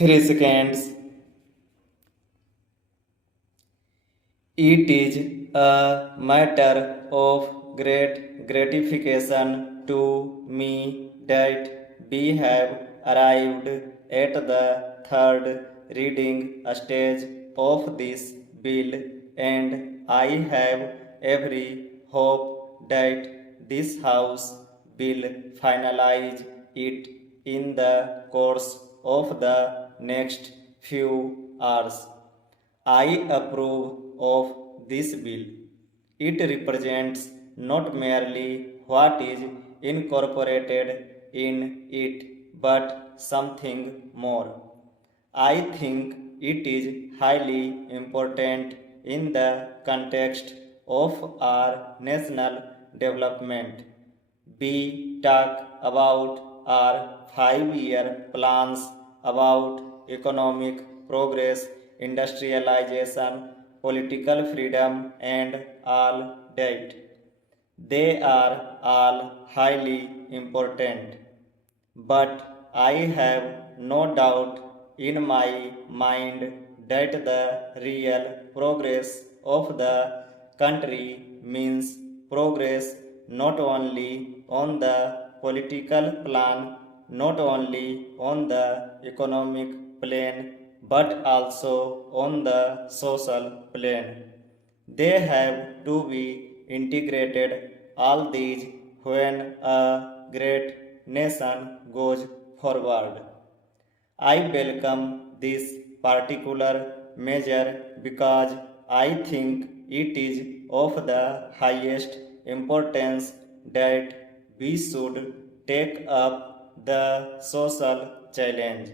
3 seconds. It is a matter of great gratification to me that we have arrived at the third reading stage of this bill, and I have every hope that this House will finalize it in the course of the next few hours. I approve of this bill. It represents not merely what is incorporated in it, but something more. I think it is highly important in the context of our national development. We talk about our 5-year plans, about economic progress, industrialization, political freedom, and all that. They are all highly important. But I have no doubt in my mind that the real progress of the country means progress not only on the political plan, not only on the economic plane, but also on the social plane. They have to be integrated, all these, when a great nation goes forward. I welcome this particular measure because I think it is of the highest importance that we should take up the social challenge.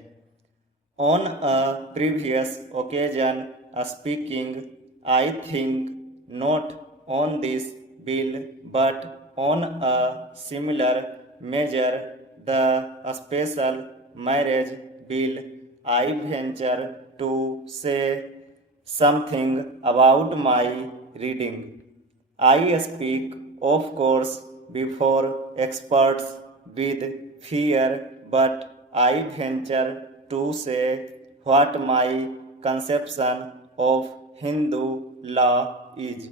On a previous occasion, speaking, I think not on this bill but on a similar measure, the special marriage bill, I venture to say something about my reading. I speak, of course, before experts with fear, but I venture to say what my conception of Hindu law is.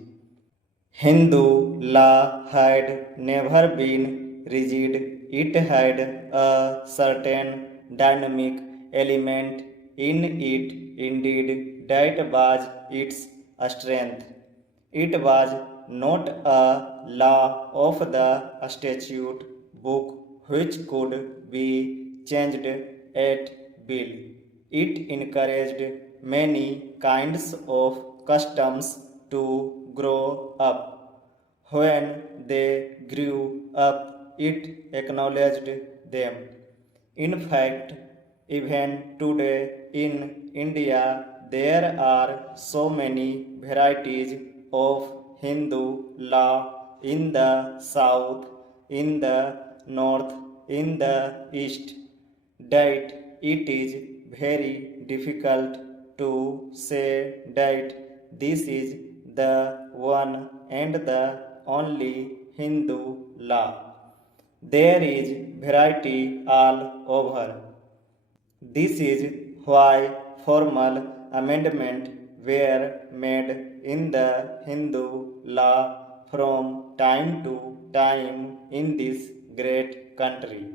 Hindu law had never been rigid, it had a certain dynamic element in it, indeed, that was its strength. It was not a law of the statute book which could be changed at will. It encouraged many kinds of customs to grow up. When they grew up, it acknowledged them. In fact, even today in India, there are so many varieties of Hindu law in the south, in the north, in the east, that it is very difficult to say that this is the one and the only Hindu law. There is variety all over. This is why formal amendments were made in the Hindu law from time to time in this great country.